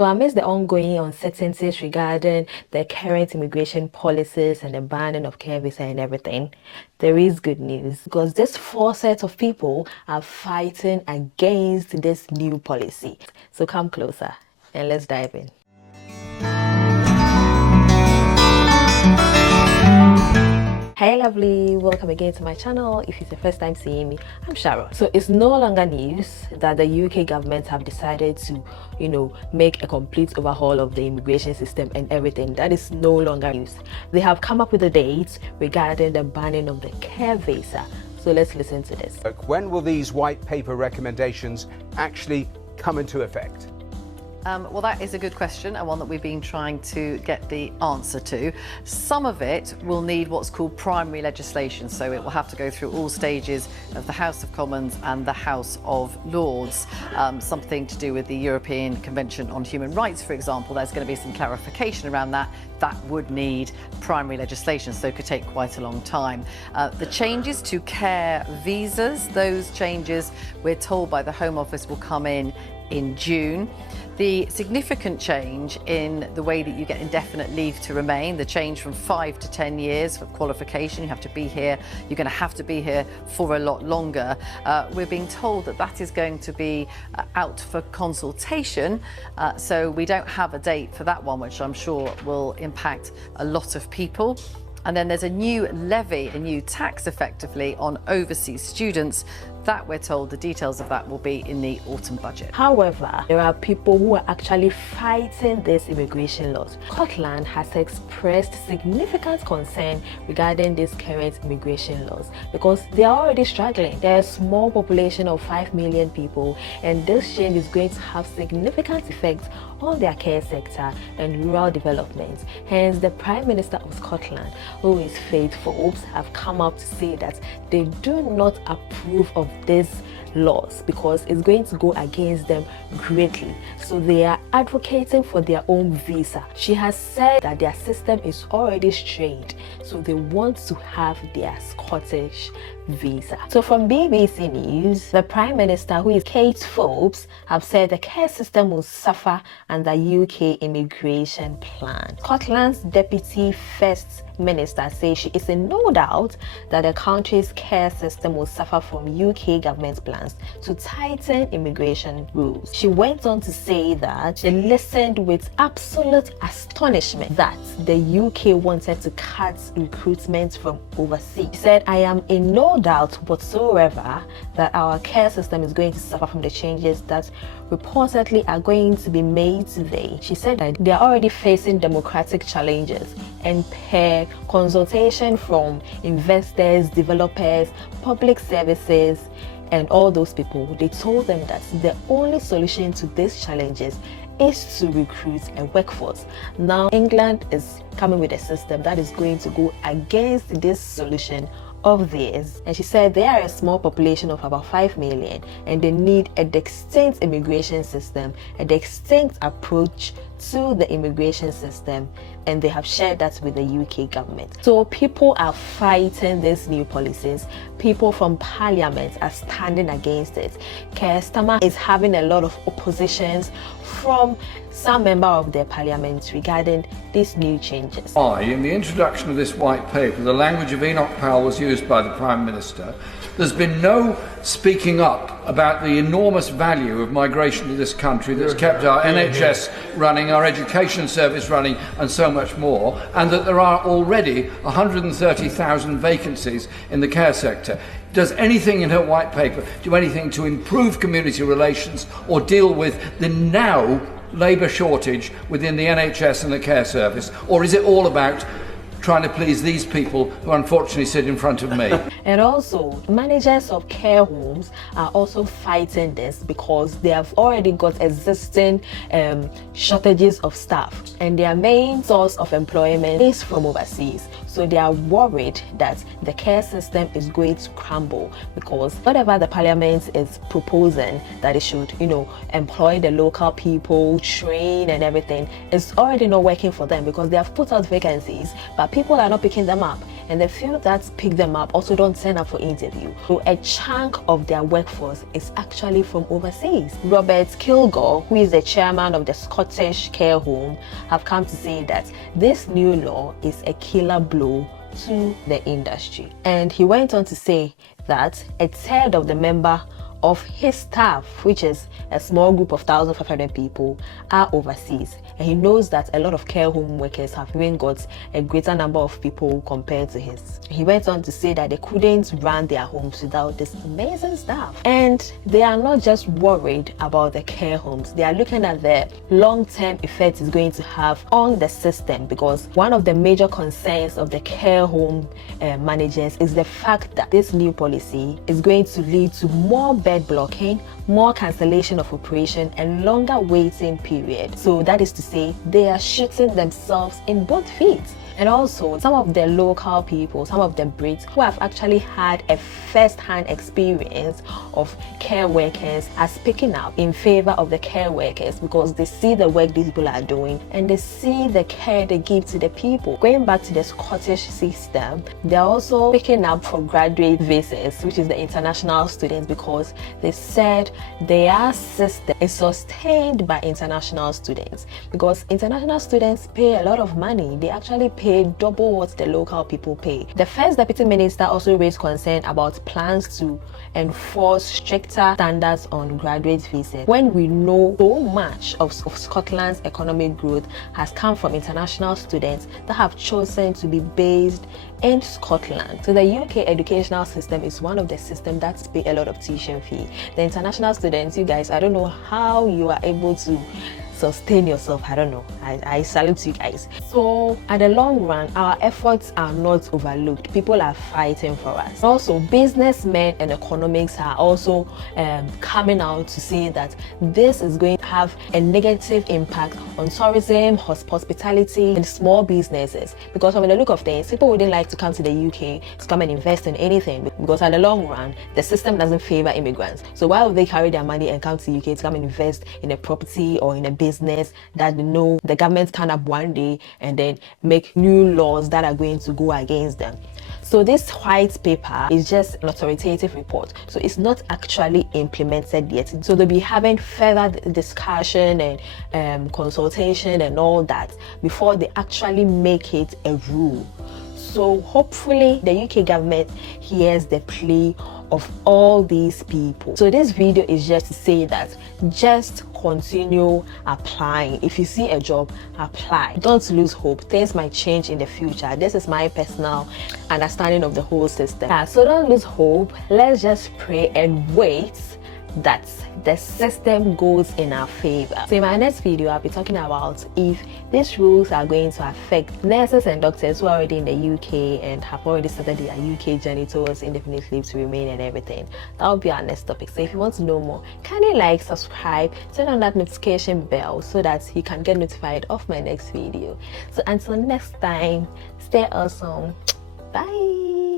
So amidst the ongoing uncertainties regarding the current immigration policies and the banning of care visa and everything, there is good news because this four sets of people are fighting against this new policy. So come closer and let's dive in. Hey lovely, welcome again to my channel. If it's your first time seeing me, I'm Sharon. So it's no longer news that the UK government have decided to, make a complete overhaul of the immigration system and everything. That is no longer news. They have come up with a date regarding the banning of the care visa. So let's listen to this. When will these white paper recommendations actually come into effect? Well, that is a good question, and one that we've been trying to get the answer to. Some of it will need what's called primary legislation, so it will have to go through all stages of the House of Commons and the House of Lords. Something to do with the European Convention on Human Rights, for example. There's going to be some clarification around that. That would need primary legislation, so it could take quite a long time. The changes to care visas, those changes, we're told by the Home Office, will come in June. The significant change in the way that you get indefinite leave to remain, the change from 5 to 10 years for qualification, you have to be here, you're going to have to be here for a lot longer. We're being told that that is going to be out for consultation, so we don't have a date for that one, which I'm sure will impact a lot of people. And then there's a new levy, a new tax effectively on overseas students. That we're told the details of that will be in the autumn budget. However, there are people who are actually fighting this immigration laws. Scotland has expressed significant concern regarding these current immigration laws because they are already struggling. There is a small population of 5 million people, and this change is going to have significant effects on their care sector and rural development. Hence, the Prime Minister of Scotland, who is Faith Forbes, have come out to say that they do not approve of these laws because it's going to go against them greatly. So they are advocating for their own visa. She has said that their system is already strained, so they want to have their Scottish visa. So from BBC News, the Prime Minister, who is Kate Forbes, have said the care system will suffer under UK immigration plan. Scotland's Deputy First Minister says she is in no doubt that the country's care system will suffer from UK government plans to tighten immigration rules. She went on to say that she listened with absolute astonishment that the UK wanted to cut recruitment from overseas. She said, "I am in no doubt whatsoever that our care system is going to suffer from the changes that reportedly are going to be made today." She said that they are already facing democratic challenges, and per consultation from investors, developers, public services, and all those people, they told them that the only solution to these challenges is to recruit a workforce. Now, England is coming with a system that is going to go against this solution of theirs. And she said they are a small population of about 5 million and they need a distinct immigration system, a distinct approach to the immigration system, and they have shared that with the UK government. So people are fighting these new policies. People from Parliament are standing against it. Keir Starmer is having a lot of oppositions from some member of their parliament regarding these new changes. In the introduction of this white paper, the language of Enoch Powell was used by the Prime Minister. There's been no speaking up about the enormous value of migration to this country that's kept our NHS running, our education service running, and so much more, and that there are already 130,000 vacancies in the care sector. Does anything in her white paper do anything to improve community relations or deal with the now labour shortage within the NHS and the care service, or is it all about trying to please these people who unfortunately sit in front of me? And also, managers of care homes are also fighting this because they have already got existing shortages of staff, and their main source of employment is from overseas. So they are worried that the care system is going to crumble because whatever the parliament is proposing that it should, employ the local people, train and everything, is already not working for them because they have put out vacancies, but that people are not picking them up, and the few that pick them up also don't turn up for interview. So a chunk of their workforce is actually from overseas. Robert Kilgore, who is the chairman of the Scottish Care Home, have come to say that this new law is a killer blow to the industry. And he went on to say that a third of the member of his staff, which is a small group of 1,500 people, are overseas, and he knows that a lot of care home workers have even got a greater number of people compared to his. He went on to say that they couldn't run their homes without this amazing staff, and they are not just worried about the care homes, they are looking at the long-term effect it's going to have on the system, because one of the major concerns of the care home managers is the fact that this new policy is going to lead to more bed blocking, more cancellation of operation, and longer waiting period. So that is to say, they are shooting themselves in both feet. And also, some of the local people, some of the Brits who have actually had a first-hand experience of care workers are speaking up in favor of the care workers, because they see the work these people are doing and they see the care they give to the people. Going back to the Scottish system, they're also picking up for graduate visas, which is the international students, because they said their system is sustained by international students, because international students pay a lot of money. They actually pay double what the local people pay. The first deputy minister also raised concern about plans to enforce stricter standards on graduate visas, when we know so much of Scotland's economic growth has come from international students that have chosen to be based in Scotland. So the UK educational system is one of the systems that pay a lot of tuition fee. The international students, you guys, I don't know how you are able to sustain yourself. I don't know. I salute you guys. So at the long run, our efforts are not overlooked. People are fighting for us. Also, businessmen and economics are also coming out to say that this is going to have a negative impact on tourism, hospitality, and small businesses, because from the look of things, people wouldn't like to come to the UK to come and invest in anything, because at the long run, the system doesn't favor immigrants. So why would they carry their money and come to the UK to come and invest in a property or in a business that they know the government can up one day and then make new laws that are going to go against them? So this white paper is just an authoritative report, so it's not actually implemented yet. So they'll be having further discussion and consultation and all that before they actually make it a rule. So hopefully the UK government hears the plea of all these people. So this video is just to say that just continue applying. If you see a job, apply. Don't lose hope. Things might change in the future. This is my personal understanding of the whole system. So don't lose hope. Let's just pray and wait that the system goes in our favor. So in my next video, I'll be talking about if these rules are going to affect nurses and doctors who are already in the UK and have already started their UK journey towards indefinite leave to remain and everything. That will be our next topic. So if you want to know more, kindly like, subscribe, turn on that notification bell so that you can get notified of my next video. So until next time, stay awesome. Bye.